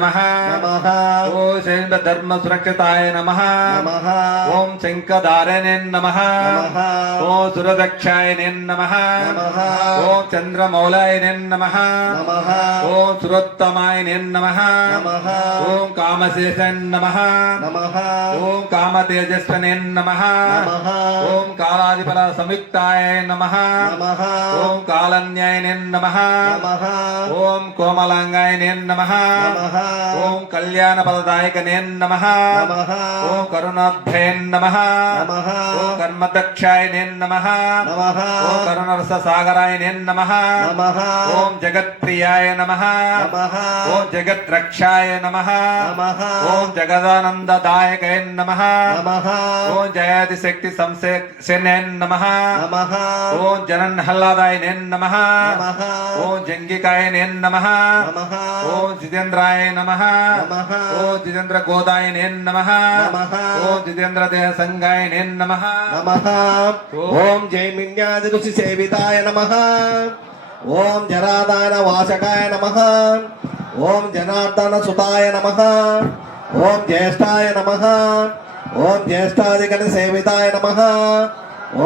नमः ओम शैव धर्म सुरक्षिताय नमः ओम शंखधारणे नमः ओम सुरदक्षाय नमः ओम चंद्रमौलाय नमः ओम सुरोत्तमाय नमः ओम कामशेषाय नमः ओम कामतेजस्वने नमः ओम कालाधिपल संयुक्ताय नमः ओम कालन्याय नमः ओम कोमलांगाय नमः ओम कल्याण फलदायकने नमः ओम करुणाभ्ये नमः ओम कर्मदक्षाय नमः ओम करुणरस सागराय नमः ओम जगत्प्रियाय नमः ओम जगद्रक्षाय नमः ओम जगदानंददायकाय नमः ओम जयादिशक्ति संसेने नमः ओम जननहल्लादाय नमः ओम जंगिकाय नमः ओम जितेन्द्राय नमः ओम जितेन्द्र गोदाय नमः ओम जितेन्द्र देह संगाय नमः ओम जैमिन्यादि ऋषि सेविताय नमः ओम जरादान वासकाय नमः ओम जनार्दन सुताय नमः ओम ज्येष्ठाय नमः ओम ज्येष्ठादिगण सेविताय नमः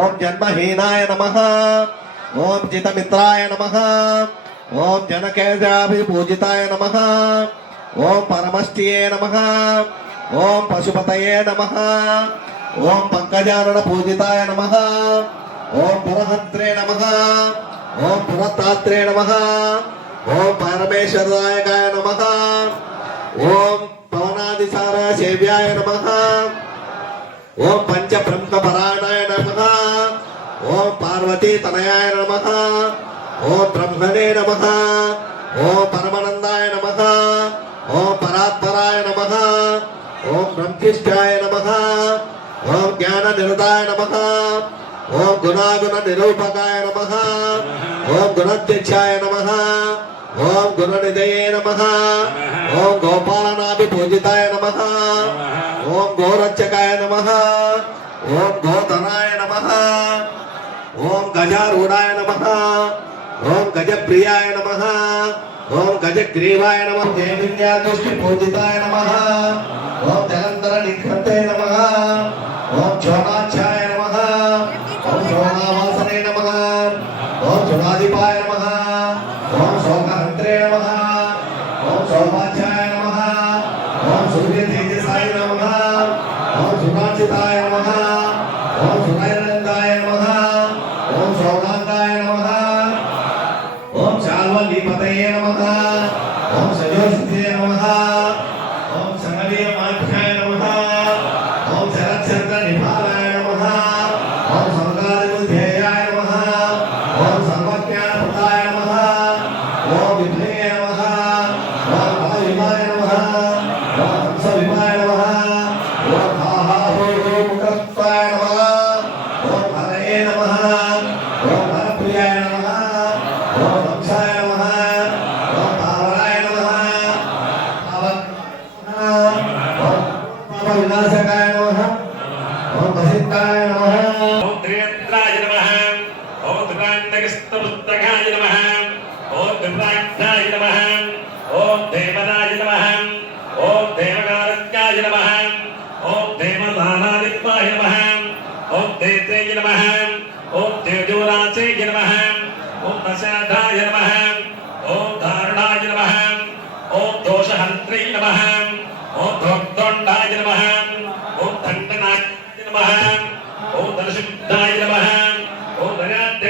ओम जन्महीनाय नमः ओम जितमित्राय नमः ओम जनकेशाभिपूजिताय नमः ओम परमष्टिये नमः ओम पशुपतये नमः ओम पंकजानन पूजिताय नमः ओम परहंत्रे नमः ओम पुरतात्रे नमः ओम परमेश्वराय नमः ओम पवनादिसार सेव्याय नमः ओम पंच ब्रह्म परायणाय नमः ओम पार्वती तनयाय नमः ओम ब्रह्मणे नमः ओम परमानंदाय नमः ओम परात्पराय नमः ओम ब्रह्मिष्ठाय नमः ओम ज्ञान निरताय नमः ओम गुणागुण निरूपकाय नमः ओम गुणाध्यक्षाय नमः ओम गुणनिधये नमः ओम गोपालनाभि पूजिताय नमः ओम गोरक्षकाय नमः ओम गोधनाय नमः ओम गजारूढ़ाय नमः ओम गजप्रियाय नमः ओम गजग्रीवाय नमः जयविद्यादृष्टि पूजिताय नमः ओम जलंधर निखते नमः ओम शोकाक्षाय नमः ओम शोकावासने नमः ओम सुराधिपाय नमः ओम शोकहंत्रे नमः ओम शोभाक्षाय नमः ओम सूर्य तेजसाय नमः ओम सुकांक्षिताय नमः ओम सुनयनंदाय नमः ओम शोभांगाय नमः ओम शाल्वलीपतये नमः ओम सजोषिते नमः ओम संगलीयमाख्याय नमः ओम शरच्चंद्र निभालाय नमः ओम संगादिबुद्धेयाय नमः ओम सर्वज्ञानप्रदाय नमः ओम विभये नमः ओम बलविभाय नमः ओम हंसविभाय नमः ओम हाहाभूमुखस्ताय नमः ओम हरये नमः ओम हरप्रियाय नमः ओम वंशाय नमः ओम तावराय नमः ओम पापविनाशकाय नमः ओम वसिष्ठाय नमः ओम त्रिनेत्राय नमः ओम त्रिकाण्डकस्तपुस्तकाय नमः ओम त्रिप्राक्षाय नमः ओम देवनाय नमः ओम देवकारज्ञाय नमः ओम देवदानादित्याय नमः ओम देत्रेय नमः ओम तेजोराचेय नमः ओम दशाधाय नमः ओम धारणाय नमः ओम दोषहन्त्रे नमः ओम भक्तोण्डाय नमः ओम दण्डनाय नमः ओम दर्शुद्धाय नमः ओम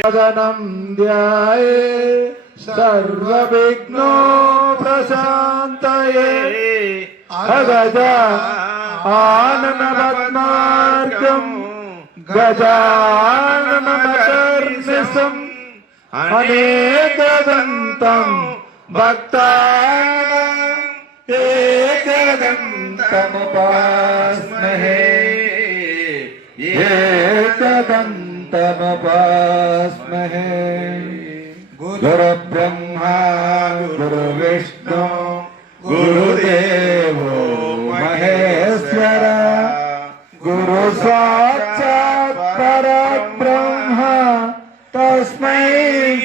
सदनं ध्याये सर्वविघ्नो प्रशान्तये अगजा आननपद्मार्गं गजाननमकर्निशम् अनेकदन्तं भक्तानाम् एकदन्तमुपास्महे एकदन्तमुपास्महे गुरुब्रह्मा गुरुविष्णु गुरुदेवो महेश्वर गुरु साक्षात् परब्रह्म तस्मै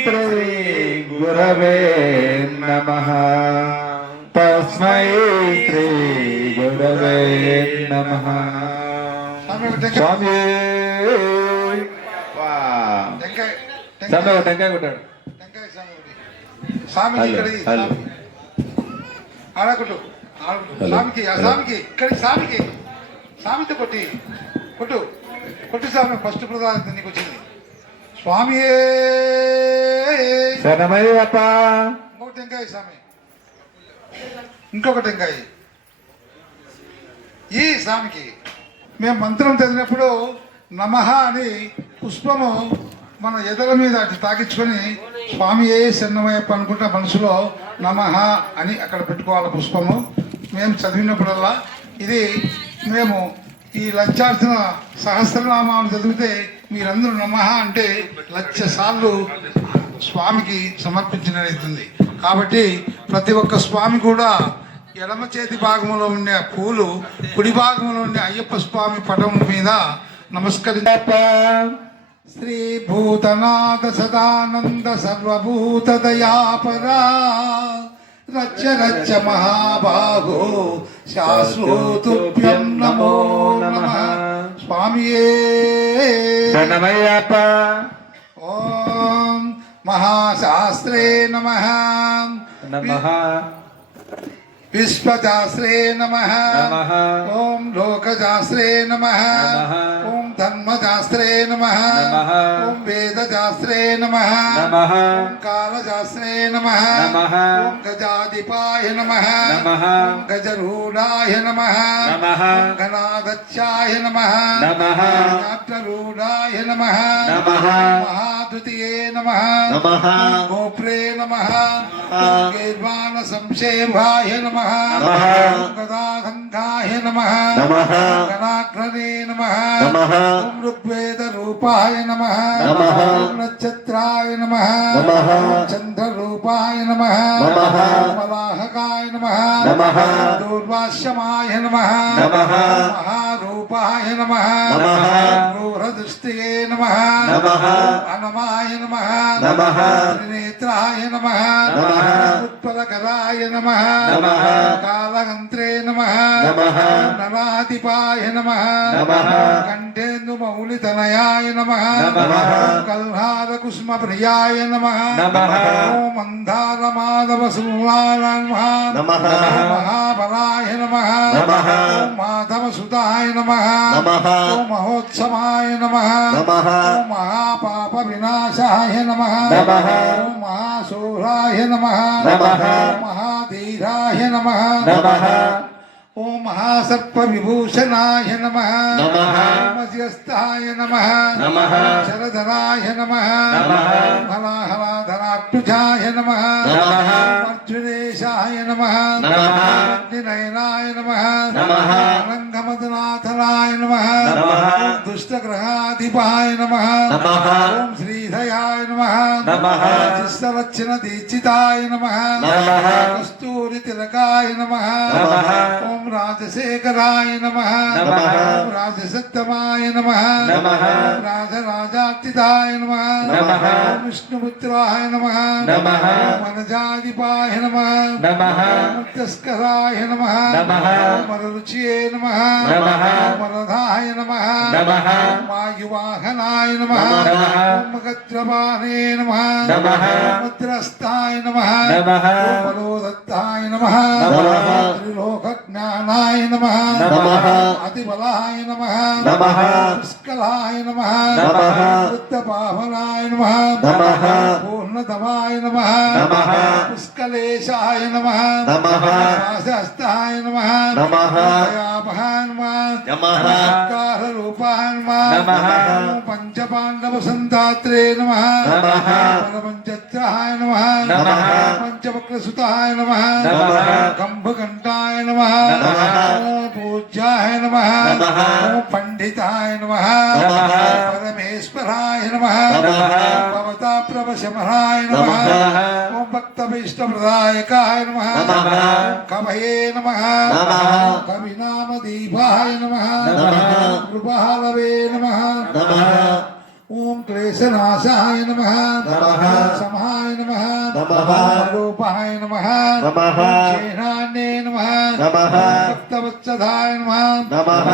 श्री गुरवे नमः तस्मै శ్రీ గురవే నమః. స్వామి ఒక టెంకాయ స్వామి టెంకాయ స్వామి ఒక టెంకాయ కొట్టాడు. టెంకాయ స్వామి ఒకటి. స్వామికి హలో, ఇక్కడికి హలో. ఆడకుట్టు స్వామికి ఆ స్వామికి ఇక్కడికి స్వామికి స్వామితో కొట్టి కొట్టు స్వామి ఫస్ట్ ప్రధాన నీకు వచ్చింది స్వామి. శరణమయ్యప్ప. ఇంకొక టెంకాయ స్వామి ఇంకొక టెంకాయ ఈ స్వామికి మేము మంత్రం చదివినప్పుడు నమః అని పుష్పము మన ఎదల మీద అటు తాకించుకొని స్వామి ఏ శరణమయ్యప్ప అనుకుంటా మనసులో నమః అని అక్కడ పెట్టుకోవాలి పుష్పము. మేము చదివినప్పుడల్లా ఇది మేము ఈ లక్షార్చన సహస్రనామాలు చదివితే మీరందరూ నమః అంటే 1,00,000 సార్లు స్వామికి సమర్పించినట్టుంది. కాబట్టి ప్రతి ఒక్క స్వామి కూడా ఎడమ చేతి భాగంలో ఉండే పూలు కుడి భాగంలో ఉండే అయ్యప్ప స్వామి పటం మీద నమస్కరించ. శ్రీ భూతనాథ సదానంద సర్వభూత దయాపరా రచ్చ రచ్చ మహాబాహో శాశ్వతుభ్యం నమో నమః. స్వామియే శరణమయ్యప్ప. ఓం మహాశాస్త్రే నమః నమః విశ్వశాస్త్రే నమః నమః. ఓం లోకశాస్త్రే నమః నమః. ఓం ధర్మశాస్త్రే నమః నమః. ఓం వేదశాస్త్రే నమః నమః. ఓం కాలశాస్త్రే నమః నమః. ఓం గజాధిపాయ నమః నమః. ఓం గజరూఢాయ నమః నమః. ఓం గణాధ్యక్షాయ నమః నమః. నాట్యరూఢాయ నమః నమః. మహాద్వితీయే నమః నమః. గోప్రే నమః గీర్వాణ సంక్షేమాయ నమః నమః. గదాధంకాయ నమః నమః. గణాగ్రనే నమః నమః. ఓం ఋగ్వేద రూపాయ నమః నమః. ఓం నక్షత్రాయ నమః నమః. ఓం చంద్రరూపాయ నమః నమః. మలాహకాయ నమః నమః. దూర్వాశ్యమాయ నమః నమః. మహారూపాయ నమః నమః. క్రూరదృష్టియే నమః నమః. అనమాయ నమః నమః. త్రినేత్రాయ నమః నమః. ఉత్పలకరాయ నమః నమః. కాలగంత్రే నమః నమః. నరాధిపాయ నమః నమః. కంఠేందు మౌళితనయాయ నమః నమః. కల్హార కుసుమ ప్రియాయ నమః నమః. ఓం మందార మాధవ సులాయ నమః నమః. ఓం మహాబలాయ నమః నమః. ఓం మాధవ సుతాయ నమః నమః. ఓం మహోత్సవాయ నమః నమః. ఓం మహాపాప వినాశాయ నమః నమః. ఓం మహాశూరాయ నమః నమః. ఓం మహాధీరాయ నమః నమః. ఓం మహాసర్ప విభూషణాయ నమః నమః. మధ్యస్థాయ నమః నమః. శరధరాయ నమః నమః. హలాహలాధరాత్మజాయ నమః నమః. అర్జునేశాయ నమః నమః. అగ్నినయనాయ నమః నమః. అనంగమధునాథనాయ నమః నమః. ఓం దుష్టగ్రహాధిపాయ నమః నమః. ఓం శ్రీధయాయ నమః నమః. శిష్టరక్షణ దీక్షితాయ నమః నమః. కస్తూరి తిలకాయ నమః నమః. ఓం రాజశేఖరాయ నమః నమః. ఓం రాజసత్తమాయ నమః నమః. ఓం రాజరాజార్చితాయ నమః నమః. ఓం విష్ణుపుత్రాయ నమః నమః. ఓం వనజాధిపాయ నమః నమః. ఓం ముక్తస్కరాయ నమః నమః. ఓం వరరుచియే నమః నమః. ఓం వరదాయ నమః నమః. ఓం వాయువాహనాయ నమః నమః. ఓం మగద్రవాణే నమః నమః. ఓం ముద్రస్థాయ నమః నమః. ఓం బలోదత్తాయ నమః నమః. త్రిలోకజ్ఞానాయ నమః నమః. అతిబలాయ నమః నమః. పుష్కలాయ నమః నమః. బుద్ధపావనాయ నమః నమః. పూర్ణతమాయ నమః నమః. పుష్కలేశాయ నమః నమః. వాసహస్తాయ నమః నమః. దయామహాయ నమః నమః. రూపాయ నమః. నమః పంచపాండవ సంతాత్రే నమః నమః. పరపంచత్రాయ నమః నమః. పంచవక్రసుతాయ నమః నమః. కంభకంఠాయ నమః నమః. ఓం పూజ్యాయ నమః నమః. ఓం పండితాయ నమః నమః. పరమేశ్వరాయ నమః నమః. భవతాప్రభశమరాయ నమః నమః. ఓం భక్తభీష్టప్రదాయకాయ నమః నమః. కవయే నమః నమః. కవినామదీపాయ నమః నమః. కృపాలవే నమః నమః. ఓం క్లేశనాశాయ నమః నమః. సమాయ నమః నమః. రూపాయ నమః నమః. క్షీణాన్నే నమః నమః. సప్తవత్సదాయ నమః నమః.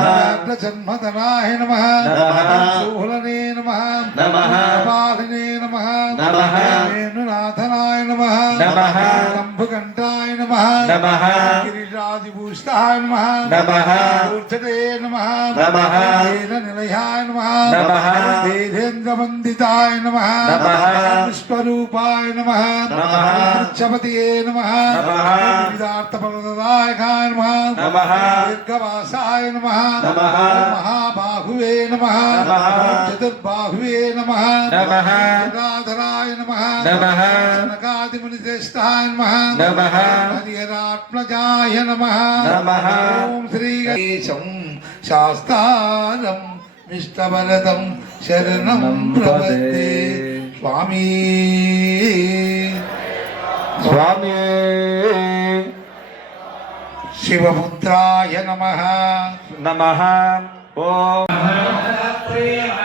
జన్మధనాయ నమః నమః. శూలనే నమః నమః. కపాలినే నమః నమః. వేణునాథనాయ నమః నమః. కంభకంఠాయ నమః నమః. గిరిరాజిభూషితాయ నమః నమః. ఊర్ధతే నమః నమః. నిలయాయ నమః నమః. వేదేంద్రవందితాయ నమః నమః. విశ్వరూపాయ నమః నమః. వృక్షపతియే నమః నమః. వివిధార్థఫలదాయకాయ నమః నమః. దీర్ఘవాసాయ నమః నమః. మహాబాహువే నమః నమః. చతుర్బాహువే నమః నమః. గదాధరాయ నమః నమః. సనకాదిమునిశ్రేష్ఠాయ నమః నమః. హరిహరాత్మజాయ నమః నమః. ఓం శ్రీ గణేశం శాస్త్రం నిష్టవరదం శరణం ప్రపద్యే స్వామి స్వామి శివపుత్రాయ నమః నమః ఓం ప్రేమ